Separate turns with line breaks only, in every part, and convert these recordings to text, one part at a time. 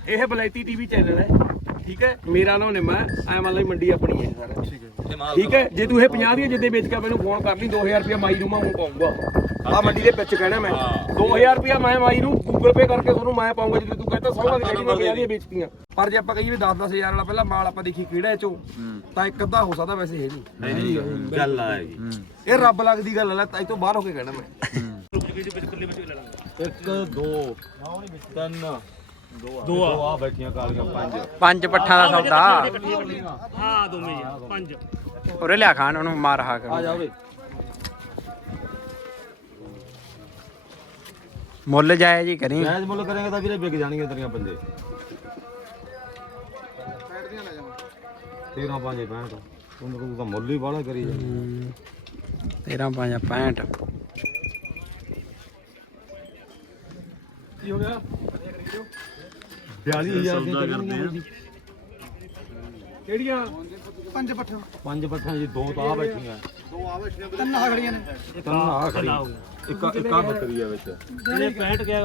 ਇਹ ਬਲੈਤੀ TV channel ਹੈ, ਠੀਕ ਹੈ। ਮੇਰਾ ਨਾਮ ਨਿੰਮਾ ਹੈ, ਐ ਮੰਨ ਲਈ ਮੰਡੀ ਆਪਣੀ ਹੈ ਸਾਰਾ, ਠੀਕ ਹੈ। ਜੇ ਤੂੰ ਇਹ 50 ਦੀਆਂ ਜਿੱਦੇ ਵੇਚ ਕੇ ਮੈਨੂੰ ਫੋਨ ਕਰ ਲਈ, 2000 ਰੁਪਇਆ ਮਾਈ ਨੂੰ ਮੈਂ ਹੁਣ ਪਾਉਂਗਾ। ਆ ਮੰਡੀ ਦੇ ਵਿੱਚ ਕਹਿਣਾ ਮੈਂ 2000 ਰੁਪਇਆ ਮੈਂ ਮਾਈ ਨੂੰ ਗੂਗਲ ਪੇ ਕਰਕੇ ਤੁਹਾਨੂੰ ਮੈਂ ਪਾਉਂਗਾ। ਜੇ ਤੂੰ ਕਹਿੰਦਾ 100 ਦੀ ਜਿਹੜੀ ਮੈਂ 50 ਦੀਆਂ ਵੇਚਤੀਆਂ। ਪਰ ਜੇ ਆਪਾਂ ਕਹੀਏ ਵੀ 10-10 ਹਜ਼ਾਰ ਵਾਲਾ ਪਹਿਲਾਂ ਮਾਲ ਆਪਾਂ ਦੇਖੀ ਕਿਹੜਾ ਇਹ ਚੋਂ, ਤਾਂ ਇੱਕ ਅੱਧਾ ਹੋ ਸਕਦਾ, ਵੈਸੇ ਇਹ ਨਹੀਂ
ਗੱਲ ਆ ਹੈਗੀ।
ਇਹ ਰੱਬ ਲੱਗਦੀ ਗੱਲ ਹੈ, ਤਾਂ ਤੋਂ ਬਾਹਰ ਹੋ ਕੇ ਕਹਿਣਾ ਮੈਂ।
1 2 3 2 ਆ ਬੈਠੀਆਂ ਕਾਲੀਆਂ 5
5 ਪੱਠਾਂ ਦਾ ਸੌਦਾ।
ਹਾਂ ਦੋਵੇਂ ਜੀ 5
ਉਰੇ ਲਿਆ ਖਾਣ ਉਹਨੂੰ ਮਾਰ ਹਾ ਕਰ।
ਆ ਜਾ ਓਏ
ਮੁੱਲ ਜਾਇਆ ਜੀ ਕਰੀ।
ਜਾਇਜ਼ ਮੁੱਲ ਕਰਾਂਗੇ ਤਾਂ ਵੀਰੇ ਵਿਕ ਜਾਣਗੇ ਤੇਰੀਆਂ ਪੰਜੇ। 13 5 65 ਤੂੰ ਤਾਂ ਮੁੱਲ ਹੀ ਬਾਹਲਾ ਕਰੀ ਜਾ।
13 5 65
ਕੀ ਹੋ ਗਿਆ?
42000 ਦੀਆਂ ਚੱਲਣਗੀਆਂ ਜੀ।
ਕਿਹੜੀਆਂ?
5 ਪੱਠਾਂ ਜੀ, 2 ਤਾਂ ਆ ਬੈਠੀਆਂ,
2 ਆ ਬੈਠੀਆਂ, 3 ਆ ਖੜੀਆਂ ਨੇ।
3 ਆ ਖੜੀ, ਇੱਕ ਆ ਬੱਕਰੀ ਆ ਵਿੱਚ।
ਇਹ 65 ਗਿਆ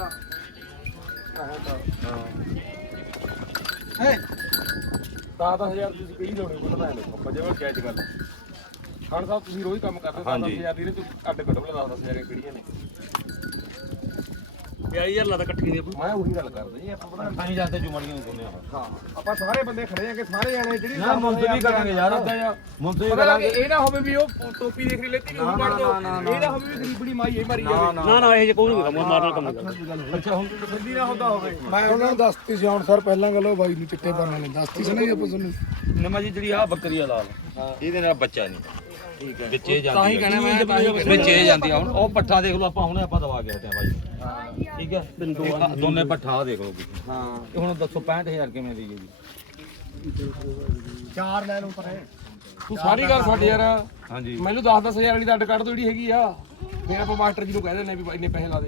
ਹੈ 10-10,000 ਤੁਸੀਂ ਕਹੀ ਲਾਉਣੇ ਕੋਲ ਤਾਂ ਦੇਖੋ ਜੇ ਉਹ ਕੈਚ ਗੱਲ। ਖਾਨ ਸਾਹਿਬ ਤੁਸੀਂ ਰੋਜ਼ ਕੰਮ ਕਰਦੇ 10-10,000 ਦੀ, ਤੂੰ ਅੱਡ ਕੱਢੋ 10-10,000 ਕਿਹੜੀਆਂ ਨੇ?
42000 ਲਾਦਾ ਇਕੱਠੀ ਦੇ।
ਮੈਂ ਉਹੀ ਗੱਲ ਕਰਦਾ ਜੀ, ਆਪਾਂ ਪਤਾ
ਤਾਂ ਹੀ ਜਾਂਦੇ ਜੁਮੜੀਆਂ ਹੁੰਦੀਆਂ।
ਹਾਂ ਆਪਾਂ ਸਾਰੇ ਬੰਦੇ ਖੜੇ ਆ ਕਿ ਸਾਰੇ ਜਾਣੇ ਜਿਹੜੀ
ਨਾ ਮੁੰਤਜ਼ੀ ਕਰਾਂਗੇ ਯਾਰ, ਮੁੰਤਜ਼ੀ
ਪਤਾ
ਕਰਾਂਗੇ।
ਇਹ ਨਾ ਹੋਵੇ ਵੀ ਉਹ ਟੋਪੀ ਦੇਖ ਰਹੀ ਲੈਤੀ ਵੀ ਉਹ ਕੱਢ ਦੋ, ਇਹ ਨਾ ਹੋਵੇ ਵੀ ਗਰੀਬੜੀ ਮਾਈ ਇਹ ਮਾਰੀ ਜਾਵੇ।
ਨਾ ਇਹ ਜੇ ਕੋਈ ਨਹੀਂ ਕੰਮ ਮਾਰਨਾ ਕੰਮ ਕਰਦਾ।
ਅੱਛਾ ਹੁਣ ਸੱਦੀ ਨਾ ਹੁੰਦਾ ਹੋਵੇ।
ਮੈਂ ਉਹਨਾਂ ਨੂੰ ਦੱਸਤੀ ਸੀ ਹੁਣ ਸਰ ਪਹਿਲਾਂ ਗੱਲ ਉਹ ਬਾਈ ਨੂੰ ਚਿੱਟੇ ਪਾਣਾ ਨੇ ਦੱਸਤੀ ਸੀ ਨਾ ਜੀ ਆਪਾਂ ਤੁਹਾਨੂੰ।
ਨਿੰਮਾ ਜੀ ਜਿਹੜੀ ਆ ਬੱਕਰੀ ਆ ਲਾਲ, ਇਹਦੇ ਨਾਲ ਬੱਚਾ ਨਹੀਂ, ਠੀਕ ਹੈ, ਵਿੱਚ ਇਹ ਜਾਂਦੀ
ਤਾਂ ਹੀ ਕਹਿਣਾ ਮੈਂ, ਤਾਂ ਹੀ
ਵਿੱਚ ਇਹ ਜਾਂਦੀ ਆ। ਹੁਣ ਉਹ ਪੱਠਾ ਦੇਖ ਲਓ, ਆਪਾਂ ਹੁਣੇ ਆਪਾਂ ਦਵਾ ਕੇ ਹਟਿਆ ਬਾਈ, ਠੀਕ ਹੈ। ਦੋਨੇ ਪੱਠਾ ਦੇਖ ਲਓ ਤੁਸੀਂ।
ਹਾਂ
ਇਹ ਹੁਣ ਦੱਸੋ 65000 ਕਿਵੇਂ ਦੀ ਜੀ?
4 ਲੈ ਲਓ ਪਰੇ। ਤੂੰ ਸਾਰੀ ਗੱਲ ਛੱਡ ਯਾਰ,
ਹਾਂਜੀ
ਮੈਨੂੰ 10-10,000 ਵਾਲੀ ਦਾ ਅੱਡ ਕੱਢ ਦੋ ਜਿਹੜੀ ਹੈਗੀ ਆ। ਫਿਰ ਆਪਾਂ ਮਾਸਟਰ ਜੀ ਨੂੰ ਕਹਿ ਦਿੰਦੇ ਵੀ ਇੰਨੇ ਪੈਸੇ ਲਾ ਦੇ।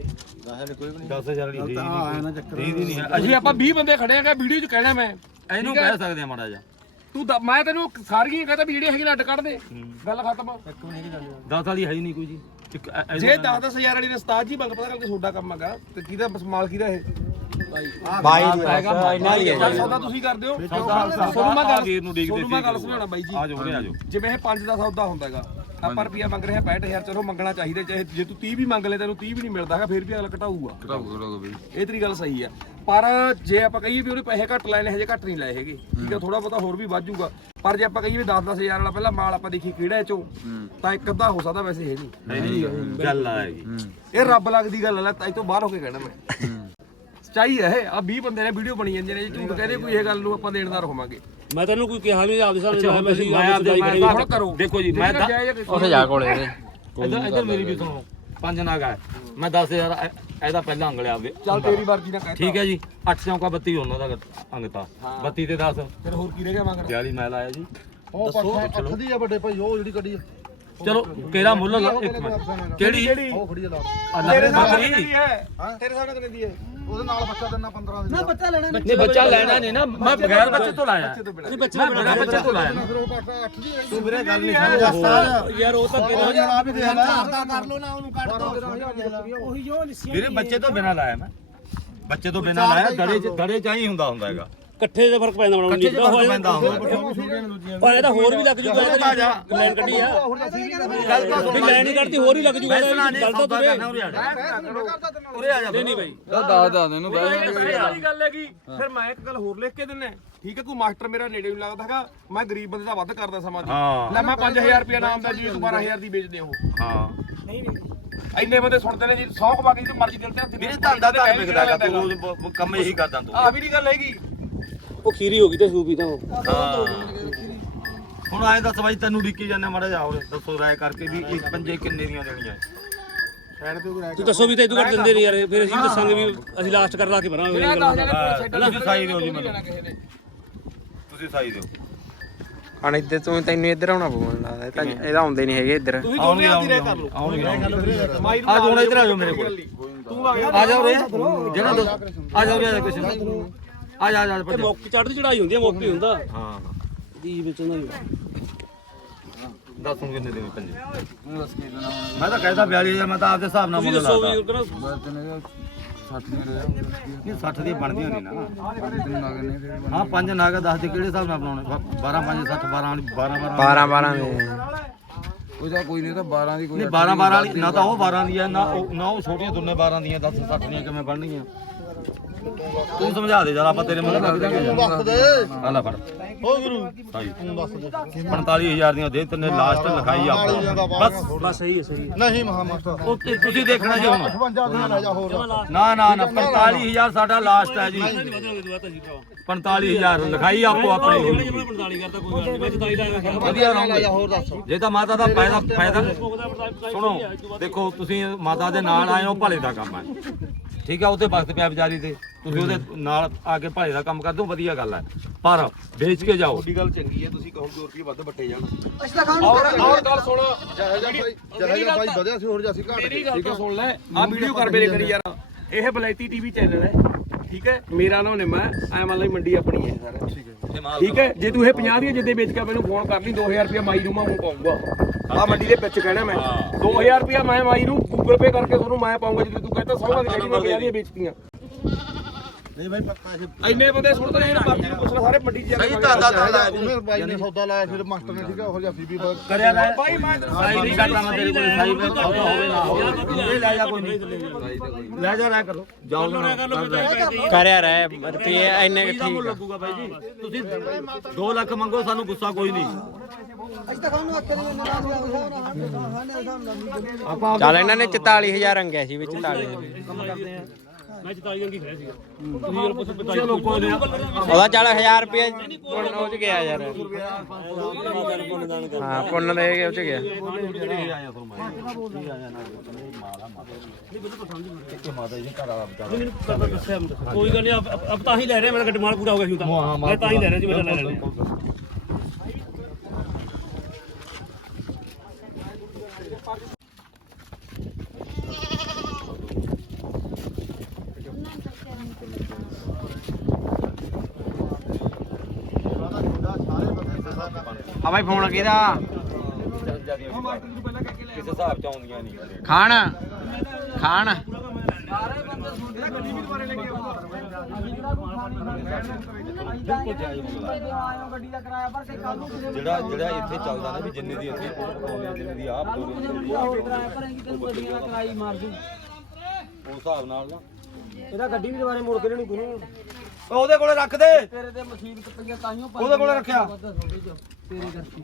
10000 ਦੀ ਨਹੀਂ ਹੈ।
ਅਸੀਂ ਆਪਾਂ 20 ਬੰਦੇ ਖੜੇ ਆ, ਵੀਡੀਓ 'ਚ ਕਹਿਣਾ ਮੈਂ
ਇਹਨੂੰ ਕਹਿ ਸਕਦੇ ਆ ਮਾੜਾ ਜਿਹਾ।
ਤੂੰ ਮੈਂ ਤੈਨੂੰ ਸਾਰੀਆਂ ਕਹਿੰਦਾ ਵੀ ਜਿਹੜੀ ਹੈਗੀ ਨਾ ਅੱਡ ਕੱਢ ਦੇ, ਗੱਲ ਖਤਮ।
10 ਵਾਲੀ ਹੈ ਹੀ ਨਹੀਂ ਕੋਈ ਜੀ।
ਜੇ 10-10,000 ਵਾਲੀ ਨੇ ਸਤਾਜ ਜੀ ਬੰਗ ਪਤਾ ਕਰਕੇ ਤੁਹਾਡਾ ਕੰਮ ਹੈਗਾ, ਤੇ ਕਿਹਦਾ ਮਾਲ ਕਿਹਦਾ ਇਹ?
ਬਾਈ
ਚੱਲ ਸੌਦਾ ਤੁਸੀਂ ਕਰਦੇ ਹੋ। ਤੁਹਾਨੂੰ ਮੈਂ ਗੱਲ
ਵੀਰ ਨੂੰ ਦੇਖਦੇ
ਤੁਹਾਨੂੰ ਮੈਂ ਗੱਲ ਸਮਝਾਉਣਾ ਬਾਈ ਜੀ।
ਆ ਜਾਓ ਆ ਜਾਓ।
ਜਿਵੇਂ ਇਹ 5 ਦਾ ਸੌਦਾ ਹੁੰਦਾ ਹੈਗਾ, ਆਪਾਂ ਰੁਪਿਆ ਮੰਗ ਰਿਹਾ 65,000, ਚਲੋ ਮੰਗਣਾ ਚਾਹੀਦਾ। ਚਾਹੇ ਜੇ ਤੂੰ 30 ਵੀ ਮੰਗ ਲੈ, ਤੈਨੂੰ 30 ਵੀ ਨਹੀਂ ਮਿਲਦਾ ਹੈਗਾ, ਫਿਰ ਵੀ ਅਗਲਾ ਘਟਾਊਗਾ। ਇਹ ਤੇਰੀ ਗੱਲ ਸਹੀ ਆ। ਪਰ ਜੇ ਆਪਾਂ ਕਹੀਏ ਵੀ ਉਹਨੇ ਪੈਸੇ ਘੱਟ ਲਾਏ ਨੇ, ਹਜੇ ਘੱਟ ਨਹੀਂ ਲਾਏ ਹੈਗੇ, ਠੀਕ ਹੈ, ਥੋੜਾ ਬਹੁਤਾ ਹੋਰ ਵੀ ਵੱਧ ਜਾਊਗਾ। ਪਰ ਜੇ ਆਪਾਂ ਕਹੀਏ ਵੀ 10-10,000 ਵਾਲਾ ਪਹਿਲਾਂ ਮਾਲ ਆਪਾਂ ਦੇਖੀ ਕਿਹੜਾ ਇਹ ਚੋਂ, ਤਾਂ ਇੱਕ ਅੱਧਾ ਹੋ ਸਕਦਾ, ਵੈਸੇ ਇਹ ਨਹੀਂ
ਗੱਲ ਆ ਹੈਗੀ।
ਇਹ ਰੱਬ ਲੱਗਦੀ ਗੱਲ ਹੈ, ਤਾਂ ਇਹ ਤੋਂ ਬਾਹਰ ਹੋ ਕੇ ਕਹਿਣਾ ਮੈਂ। ਸੱਚਾਈ ਹੈ ਇਹ। ਆ 20 ਬੰਦੇ ਨੇ ਵੀਡੀਓ ਬਣੀ ਜਾਂਦੇ ਨੇ, ਜੇ ਝੂਠ ਕਹਦੇ ਕੋਈ ਇਹ ਗੱਲ ਨੂੰ ਆਪਾਂ ਦੇਣਦਾਰ ਹੋਵਾਂਗੇ।
ਮੈਂ ਤੈਨੂੰ ਕੋਈ ਕਿਹਾ ਨਹੀਂ ਆਪਦੇ ਸਾਹਮਣੇ।
ਮੈਂ ਹੁਣ ਕਰੋ
ਦੇਖੋ ਜੀ, ਮੈਂ
ਉੱਥੇ ਜਾ ਕੋਲੇ
ਇੱਧਰ ਮੇਰੀ ਵੀ ਸੁਣੋ। 5 ਨਾਗ ਹੈ, ਮੈਂ 10,000 ਇਹਦਾ ਪਹਿਲਾਂ ਅੰਗਲਿਆ ਆਵੇ।
ਚੱਲ ਤੇਰੀ ਮਰਜ਼ੀ ਨਾਲ ਕਹਿ।
ਠੀਕ ਹੈ ਜੀ। 8 ਚੌਂਕਾ 32 ਉਹਨਾਂ ਦਾ ਅੰਗਤਾ, 32 ਤੇ 10
ਫਿਰ ਹੋਰ ਕੀ ਰਹਿ ਗਿਆ ਮੰਗਣਾ?
42 ਮੈਂ ਲਾਇਆ ਜੀ।
ਉਹ ਪੱਠਾ 8 ਦੀ ਆ ਵੱਡੇ ਭਾਈ, ਉਹ ਜਿਹੜੀ ਕੱਢੀ ਆ
ਚਲੋ ਕਿਹੜਾ ਮੁੱਲ ਲਾ ਇੱਕ ਮਿੰਟ। ਕਿਹੜੀ
ਉਹ ਖੜੀ ਆ ਲਾ
ਤੇਰੇ ਸਾਹਮਣੇ
ਬੱਕਰੀ
ਕਿੰਨੀ ਹੈ? ਤੇਰੇ ਸਾਹਮਣੇ ਕਿੰਨੀ ਦੀ ਹੈ?
ਉਹਦੇ ਨਾਲ ਬੱਚਾ ਦਿੰਨਾ 15 ਦੀ।
ਨਹੀਂ ਬੱਚਾ ਲੈਣਾ ਨਹੀਂ ਨਾ, ਮੈਂ ਬਗੈਰ ਬੱਚੇ ਤੋਂ ਲਾਇਆ।
ਨਹੀਂ ਬੱਚੇ
ਮੈਂ ਬਿਨਾਂ ਬੱਚੇ ਤੋਂ ਲਾਇਆ।
ਫਿਰ ਉਹ ਪੱਠਾ 8 ਦੀ
ਤੂੰ ਵੀਰੇ ਗੱਲ ਨਹੀਂ ਸਮਝਦਾ
ਯਾਰ ਉਹ ਤਾਂ
ਉਹ ਜਰਾ ਵੀ ਦੇ ਲੈ
ਕਰ ਲੋ ਨਾ, ਉਹਨੂੰ ਕੱਢ ਦੋ।
ਉਹੀ ਜੋ
ਵੀਰੇ ਬੱਚੇ ਤੋਂ ਬਿਨਾਂ ਲਾਇਆ ਮੈਂ, ਬੱਚੇ ਤੋਂ ਬਿਨਾਂ ਲਾਇਆ। ਦੜੇ ਚ ਹੀ ਹੁੰਦਾ ਹੈਗਾ,
ਇਕੱਠੇ ਦੇ ਫਰਕ ਪੈਂਦਾ ਬਣਾਉਣ
ਕੱਚੇ ਚ ਫਰਕ ਪੈਂਦਾ ਹੁੰਦਾ।
ਪਰ ਇਹ ਤਾਂ ਹੋਰ ਵੀ ਲੱਗ ਜੂਗਾ। ਲਾਈਨ ਕੱਢੀ ਆ, ਵੀ ਲਾਈਨ ਹੀ ਕੱਢਦੀ ਹੋਰ ਹੀ ਲੱਗ ਜੂਗਾ। ਗੱਲ ਤਾਂ ਤੁਰੇ
ਉਰੇ ਆ ਜਾ।
ਨਹੀਂ ਬਾਈ
ਸਾਰੀ ਗੱਲ ਹੈਗੀ। ਫਿਰ ਮੈਂ ਇੱਕ ਗੱਲ ਹੋਰ ਲਿਖ ਕੇ ਦਿੰਨਾ, ਠੀਕ ਹੈ। ਕੋਈ ਮਾਸਟਰ ਮੇਰਾ ਨੇੜੇ ਨਹੀਂ ਲੱਗਦਾ ਹੈਗਾ, ਮੈਂ ਗਰੀਬ ਬੰਦੇ ਦਾ ਵੱਧ ਕਰਦਾ ਸਮਾਂ ਦੀ। ਲੈ ਮੈਂ 5,000 ਰੁਪਏ ਨਾਮ ਦਾ ਜੀ, 12,000 ਦੀ ਵੇਚਦੇ ਹੋ।
ਹਾਂ
ਇੰਨੇ ਬੰਦੇ ਸੁਣਦੇ ਨੇ ਜੀ, 100 ਕਮਾ ਕੇ ਤੂੰ ਮਰਜ਼ੀ ਦਿਲ ਤੇ ਹੱਥ
ਵੀਰੇ ਧੰਦਾ ਧਰ ਵਿਕਦਾ ਹੈਗਾ, ਤੂੰ ਰੋਜ਼ ਕੰਮ ਇਹੀ ਕਰਦਾ ਤੂੰ।
ਆ ਵੀ ਨਹੀਂ ਗੱਲ ਹੈਗੀ।
ਉਹ ਖੀਰੀ ਹੋ ਗਈ ਤੇ ਸੂਪੀ ਤਾਂ
ਹੁਣ ਆਏ ਦੱਸ ਬਾਈ, ਤੈਨੂੰ ਡਿੱਕੀ ਜਾਂਦੇ ਮਾੜਾ ਜਾ। ਹੋਰ ਦੱਸੋ ਰਾਏ ਕਰਕੇ ਵੀ ਇਹ ਪੰਜੇ ਕਿੰਨੇ ਦੀਆਂ ਦੇਣੀਆਂ?
ਤੂੰ ਦੱਸੋ ਵੀ ਤੇ ਇਦੋਂ ਘੱਟ ਦਿੰਦੇ ਨਹੀਂ ਯਾਰ। ਫਿਰ ਅਸੀਂ ਦੱਸਾਂਗੇ ਵੀ ਅਸੀਂ ਲਾਸਟ ਕਰ ਲਾ ਕੇ ਬਣਾਵਾਂਗੇ।
ਤੁਸੀਂ ਸਾਈ ਦਿਓ ਜੀ ਮੈਨੂੰ, ਤੁਸੀਂ ਸਾਈ ਦਿਓ।
ਹੁਣ ਇੱਧਰ ਤੈਨੂੰ ਇੱਧਰ ਆਉਣਾ ਪਊਗਾ, ਲੱਗਦਾ ਇਹਦਾ ਆਉਂਦੇ ਨਹੀਂ ਹੈਗੇ ਇੱਧਰ।
ਤੁਸੀਂ ਦੋਨੇ ਆਦੀ ਰਹਿ ਕਰ ਲਓ।
ਆਉਣਗੇ ਆ
ਜਾਓ
ਹੁਣ ਇੱਧਰ ਆ ਜਾਓ ਮੇਰੇ ਕੋਲ।
ਤੂੰ ਆ
ਆ ਜਾਓ ਰੇ ਜਿਹੜਾ ਆ ਜਾਓ ਰੇ ਕੁਛ ਆ ਜਾ ਆ ਜਾ।
ਮੌਕੇ ਚੜ੍ਹਦੀ ਚੜਾਈ ਹੁੰਦੀ ਆ, ਮੌਕੇ ਹੁੰਦਾ
ਹਾਂ
ਦੀ ਵਿੱਚ ਉਹਨਾਂ ਦੀ।
ਦੱਸ ਹੁਣ ਕਿੰਨੇ ਦੇਣੇ ਪੰਜੇ? ਮੈਂ ਤਾਂ ਕਹਿੰਦਾ 42,000, ਮੈਂ ਤਾਂ ਆਪਦੇ ਹਿਸਾਬ ਨਾਲ ਮੁੱਲ
ਦੱਸੋ
ਲਾਤਾ।
ਵੀ
ਨਹੀਂ 60 ਦੀਆਂ ਬਣਦੀਆਂ ਨਹੀਂ ਨਾ ਹਾਂ 5 ਨਾਗ 10 ਦੇ ਕਿਹੜੇ ਹਿਸਾਬ ਨਾਲ ਬਣਾਉਣੇ 12 5 60 12
12 ਦੇ
ਉਹਦਾ ਕੋਈ ਨਹੀਂ ਤਾਂ 12 ਦੀ ਕੋਈ
ਨਹੀਂ 12 ਵਾਲੀ ਨਾ ਤਾਂ ਉਹ 12 ਦੀ ਹੈ ਨਾ ਉਹ ਛੋਟੀਆਂ ਦੋਨੇ 12 ਦੀਆਂ 10 60 ਦੀਆਂ ਕਿਵੇਂ ਬਣਨਗੀਆਂ ਤੂੰ ਸਮਝਾ ਦੇ ਜਰਾ ਆਪਾਂ ਤੇਰੇ ਮੂੰਹ ਲੱਗ ਜਾਗੇ ਦੱਸ ਦੇ ਆ ਲੈ ਫੜ ਓ ਗੁਰੂ ਤੂੰ ਦੱਸ ਦੇ 45000 ਦੀਆਂ ਦੇ ਤੈਨੇ ਲਾਸਟ ਲਿਖਾਈ ਆਪਾਂ ਬਸ
ਸਹੀ ਹੈ
ਨਹੀਂ ਮਹਾ ਮਾਸਟਰ ਉਹ ਤੁਸੀਂ ਦੇਖਣਾ ਜੀ ਹੁਣ 58 ਦੀਆਂ ਲੈ ਜਾ ਹੋਰ ਨਾ 45000 ਸਾਡਾ ਲਾਸਟ ਹੈ ਜੀ 45000 ਲਿਖਾਈ ਆਪੋ ਆਪਣੀ
45 ਕਰਤਾ ਕੋਈ ਗੱਲ ਨਹੀਂ ਮੈਂ 27 ਦਾ
ਵਧੀਆ ਰਹੋਗੇ ਹੋਰ ਦੱਸ ਜੇ ਤਾਂ ਮਾਤਾ ਦਾ ਫਾਇਦਾ ਸੁਣੋ ਦੇਖੋ ਤੁਸੀਂ ਮਾਤਾ ਦੇ ਨਾਲ ਆਏ ਹੋ ਭਲੇ ਦਾ ਕੰਮ ਹੈ ਠੀਕ ਹੈ ਉਹਦੇ ਵਕਤ ਪਿਆ ਵਿਚਾਰੀ ਤੇ ਤੁਸੀਂ ਉਹਦੇ ਨਾਲ ਆ ਕੇ ਭਲੇ ਦਾ ਕੰਮ ਕਰਦੇ ਹੋ ਵਧੀਆ ਗੱਲ ਹੈ ਪਰ ਵੇਚ ਕੇ ਜਾਓ
ਤੁਹਾਡੀ ਗੱਲ ਚੰਗੀ ਹੈ ਤੁਸੀਂ ਕਹੋ 2 ਰੁਪਏ ਵੱਧ ਵੱਟੇ ਜਾਣ ਔਰ ਗੱਲ ਸੁਣ
ਜਹੇਗਾ ਭਾਈ ਵਧਿਆ ਸੀ ਹੋਰ ਜਾਸੀ ਘਾਟ
ਮੇਰੀ ਗੱਲ ਤਾਂ ਸੁਣ ਲੈ ਆ ਵੀਡੀਓ ਕਰ ਮੇਰੇ ਕਰੀ ਯਾਰ ਇਹ ਬਲੈਤੀ ਟੀਵੀ ਚੈਨਲ ਹੈ ਠੀਕ ਹੈ ਮੇਰਾ ਨਾਮ ਨਿੰਮਾ ਐ ਮੰਨ ਲਈ ਮੰਡੀ ਆਪਣੀ ਹੈ ਸਾਰਾ ਠੀਕ ਹੈ ਜੇ ਤੂੰ ਇਹ 50 ਦੀਆਂ ਜਿੱਦੇ ਵੇਚ ਕੇ ਮੈਨੂੰ ਫੋਨ ਕਰ ਲਈ 2000 ਰੁਪਏ ਮਾਈ ਨੂੰ ਮੈਂ ਪਾਉਂਗਾ ਆ ਮੰਡੀ ਦੇ ਵਿੱਚ ਕਹਿਣਾ ਮੈਂ 2000 ਰੁਪਏ ਮੈਂ ਮਾਈ ਨੂੰ ਗੂਗਲ ਪੇ ਕਰਕੇ ਤੁਹਾਨੂੰ ਮੈਂ ਪਾਉਂਗਾ ਜੇ ਤੂੰ ਕਹਿੰਦਾ 100 ਦੀ ਜਿਹੜੀ ਮੈਂ 50 ਦੀਆਂ ਵੇਚਤੀਆਂ
ਨਹੀਂ ਭਾਈ ਪੱਕਾ
ਇੰਨੇ ਬੰਦੇ ਸੁਣਦੇ ਨੇ ਇਹਨਾਂ ਬਾਕੀ ਨੂੰ ਪੁੱਛਣਾ ਸਾਰੇ ਮੰਡੀ 'ਚ ਜਾ ਕੇ
ਉਹਨੇ ਬਾਈ ਨੇ ਸੌਦਾ ਲਾਇਆ ਫਿਰ ਮਾਸਟਰ ਨੇ ਠੀਕ ਹੈ ਹੋਰ ਜਾਸੀ ਵੀ
ਕਰਿਆ ਲੈ
ਬਾਈ ਮੈਂ ਤੈਨੂੰ
ਸਾਈ ਨਹੀਂ ਕਰਦਾ ਮੈਂ ਤੇਰੇ ਕੋਲ ਸਾਈ ਵਿੱਚ ਸੌਦਾ ਹੋਵੇ ਨਾ ਹੋਵੇ ਇਹ ਲੈ ਜਾ ਕੋਈ ਨਹੀਂ ਲੈ ਜਾ ਰਹਿ ਕਰੋ ਜਾਓ
ਕਰਿਆ ਰਹਿ ਰੁਪਏ ਇੰਨੇ ਕੁ
ਠੀਕ
ਠੀਕ ਆ
ਲੱਗੂਗਾ ਬਾਈ ਜੀ ਤੁਸੀਂ 2 ਲੱਖ ਮੰਗੋ ਸਾਨੂੰ ਗੁੱਸਾ ਕੋਈ ਨਹੀਂ
ਚੱਲ ਇਹਨਾਂ ਨੇ 44000 ਅੰਗਿਆ ਸੀ ਵਿੱਚ 44000
ਮੈਂ 44 ਦਿਨ ਕੀ ਖੜਿਆ ਸੀਗਾ ਤੁਸੀਂ ਜਦੋਂ ਪੁੱਛ ਪਤਾ
ਚਲੋ ਕੋਈ ਨਹੀਂ
ਉਹਦਾ ਚੱਲ 1000 ਰੁਪਏ ਪੁੰਨ ਉਹ ਚ ਗਿਆ ਯਾਰ ਹਾਂ ਪੁੰਨ ਦੇ ਕੇ ਉਹ ਚ ਗਿਆ
ਕੋਈ ਗੱਲ ਨਹੀਂ ਅਬ ਤਾਂ ਹੀ ਲੈ ਰਹੇ ਮੇਰਾ ਡਿਮਾਂਡ ਪੂਰਾ ਹੋ ਗਿਆ ਸੀ ਤਾਂ ਮੈਂ ਤਾਂ ਹੀ ਲੈ ਰਿਹਾ ਸੀ ਮੇਰਾ ਲੈ ਲੈਣੇ
ਆ ਬਾਈ ਫੋਨ ਕਿਹਦਾ
ਕਿਸੇ ਹਿਸਾਬ ਚ ਆਉਂਦੀਆਂ ਨਹੀਂ
ਖਾਣ ਖਾਣ
ਜਿਹੜਾ ਇੱਥੇ ਚੱਲਦਾ ਨਾ ਵੀ ਜਿੰਨੇ ਦੀ ਅਸੀਂ ਜਿੰਨੇ ਦੀ ਆਪ ਉਸ ਹਿਸਾਬ ਨਾਲ ਨਾ
ਇਹਦਾ ਗੱਡੀ ਵੀ ਦੁਬਾਰੇ ਮੋੜ ਕੇ ਲੈਣੀ ਗੁਰੂ
ਉਹਦੇ ਕੋਲੇ ਰੱਖ ਦੇ
ਤੇਰੇ ਤੇ ਮੁਸੀਬਤ ਪਈਆ ਤਾਈਓ
ਉਹਦੇ ਕੋਲੇ ਰੱਖਿਆ
ਤੇਰੇ ਕਰਕੇ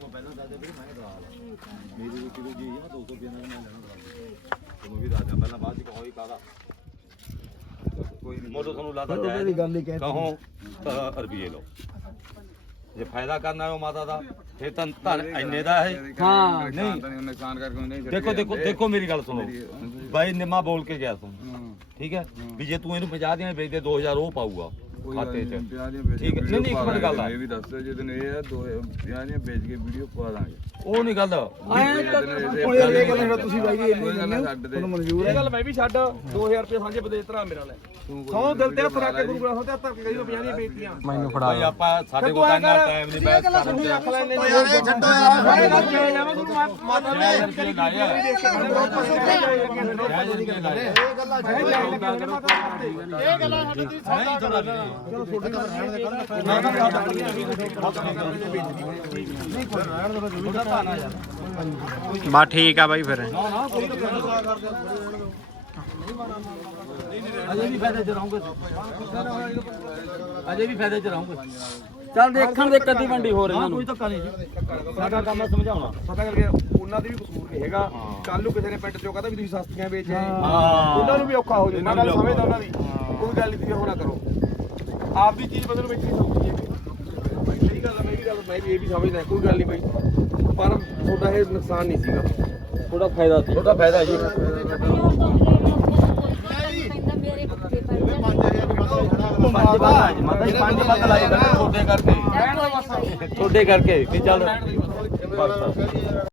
ਮੇਰੀ ਰੋਟੀ ਦੀ ਜੀ 200 ਰੁਪਏ ਨਾਲ ਮੈਂ ਲੈਣਾ ਤੁਹਾਨੂੰ ਵੀ ਦੱਸ ਦਿਆਂ ਪਹਿਲਾਂ ਬਾਅਦ ਚ ਕਹੋ ਹੀ ਕਾਦਾ ਕੋਈ ਨਹੀਂ ਮੋਟੋ ਤੁਹਾਨੂੰ ਲਾਦਾ ਜਾਏ ਦੀ ਗੱਲ ਹੀ ਕਹੋ ਰੁਪਏ ਲਓ ਜੇ ਫਾਇਦਾ ਕਰਨਾ ਹੈ ਮਾਤਾ ਦਾ ਫੇਰ ਤਾਂ ਧਨ ਇੰਨੇ ਦਾ ਹੈ
ਹਾਂ
ਨਹੀਂ
ਨੁਕਸਾਨ ਕਰਕੇ ਨਹੀਂ
ਦੇਖੋ ਮੇਰੀ ਗੱਲ ਸੁਣੋ ਬਾਈ ਨਿੰਮਾ ਬੋਲ ਕੇ ਗਿਆ ਤੂੰ ਠੀਕ ਹੈ ਵੀ ਜੇ ਤੂੰ ਇਹਨੂੰ 50 ਦੀਆਂ ਵੇਚ ਦੇ 2000 ਉਹ ਪਾਊਗਾ ਖਾਤੇ 'ਚ ਠੀਕ ਹੈ ਨਹੀਂ ਇੱਕ ਮਿੰਟ ਗੱਲ ਆ
ਇਹ ਵੀ ਦੱਸ ਜੇ ਦਿਨ ਇਹ ਆ 50 ਦੀਆਂ ਵੇਚ ਕੇ ਵੀਡੀਓ ਪਾ ਦਾਂਗੇ
ਉਹ ਨਹੀਂ ਗੱਲ
ਇਹ ਗੱਲ ਤੁਸੀਂ ਬਾਈ ਜੀ ਤੁਹਾਨੂੰ ਮਨਜ਼ੂਰ
ਇਹ ਗੱਲ ਮੈਂ ਵੀ ਛੱਡ 2000 ਰੁਪਏ ਸਾਂਝੇ ਬਦੇ ਤਰਾ ਮੇਰੇ ਨਾਲ ਸੌ ਦਿਲ ਤੇ ਹੱਥ ਰੱਖ ਕੇ ਗੁਰੂ ਗ੍ਰੰਥ ਸਾਹਿਬ ਤੇ ਹੱਥ ਰੱਖ ਕੇ 50 ਦੀਆਂ ਵੇਚਤੀਆਂ
ਮੈਨੂੰ ਫੜਾ
ਭਾਈ ਆਪਾਂ ਸਾਡੇ ਕੋਲ ਤਾਂ ਇੰਨਾ ਟਾਈਮ ਨਹੀਂ ਬੈਠ
ਤੁਸੀਂ ਰੱਖ ਲੈਣੇ ਨੇ
ਯਾਰ ਇਹ ਛੱਡੋ ਯਾਰ
ਸਾਡੇ ਨਾਲ ਜੇ ਜਾਵਾਂ ਤੁਹਾਨੂੰ ਮਾਤਾ ਨੇ
ਰੁਪਏ ਲਾਇਆ
ਇਹ ਗੱਲਾਂ ਸਾਡੇ ਦੀ ਸੌਦਾ ਚਲੋ ਛੋਟੀ ਗੱਲ ਰਹਿਣ ਦੇ
ਬਾ ਠੀਕ ਆ ਬਾਈ ਫਿਰ
ਅਜੇ ਵੀ ਫਾਇਦੇ 'ਚ ਰਹੋਗੇ ਅਜੇ ਵੀ ਫਾਇਦੇ 'ਚ ਰਹੋਗੇ
ਚੱਲ ਦੇਖਣ ਦੇ ਕਦੀ ਮੰਡੀ ਹੋ ਰਹੀ
ਕੋਈ ਧੱਕਾ ਨਹੀਂ ਜੀ ਸਾਡਾ ਕੰਮ ਹੈ ਸਮਝਾਉਣਾ
ਪਤਾ ਕਰਕੇ ਉਹਨਾਂ ਦੀ ਵੀ ਕਸੂਰ ਨਹੀਂ ਹੈਗਾ ਕੱਲ ਨੂੰ ਕਿਸੇ ਨੇ ਪਿੰਡ ਚੋਂ ਕਹਦਾ ਵੀ ਤੁਸੀਂ ਸਸਤੀਆਂ ਵੇਚ ਰਹੇ
ਹਾਂ
ਉਹਨਾਂ ਨੂੰ ਵੀ ਔਖਾ ਹੋ ਜਾਂਦਾ ਗੱਲ ਸਮਝਦਾ ਉਹਨਾਂ ਦੀ ਕੋਈ ਗੱਲ ਨਹੀਂ ਹੋਣਾ ਕਰੋ ਆਪਦੀ ਚੀਜ਼ ਬਦਲ ਵੇਚਣੀ ਸੌਖੀ ਹੈ ਸਹੀ ਗੱਲ ਹੈ ਮੈਂ ਵੀ ਇਹ ਵੀ ਸਮਝਦਾ ਕੋਈ ਗੱਲ ਨਹੀਂ ਬਈ ਪਰ ਤੁਹਾਡਾ ਇਹ ਨੁਕਸਾਨ ਨਹੀਂ ਸੀਗਾ
ਥੋੜਾ ਫਾਇਦਾ ਸੀ
ਤੁਹਾਡਾ ਫਾਇਦਾ ਹੈ ਜੀ ਪੰਜ ਪੱਕ ਲਾਈ ਤੁਹਾਡੇ ਕਰਕੇ ਤੁਹਾਡੇ ਕਰਕੇ ਵੀ ਚੱਲ ਬਸ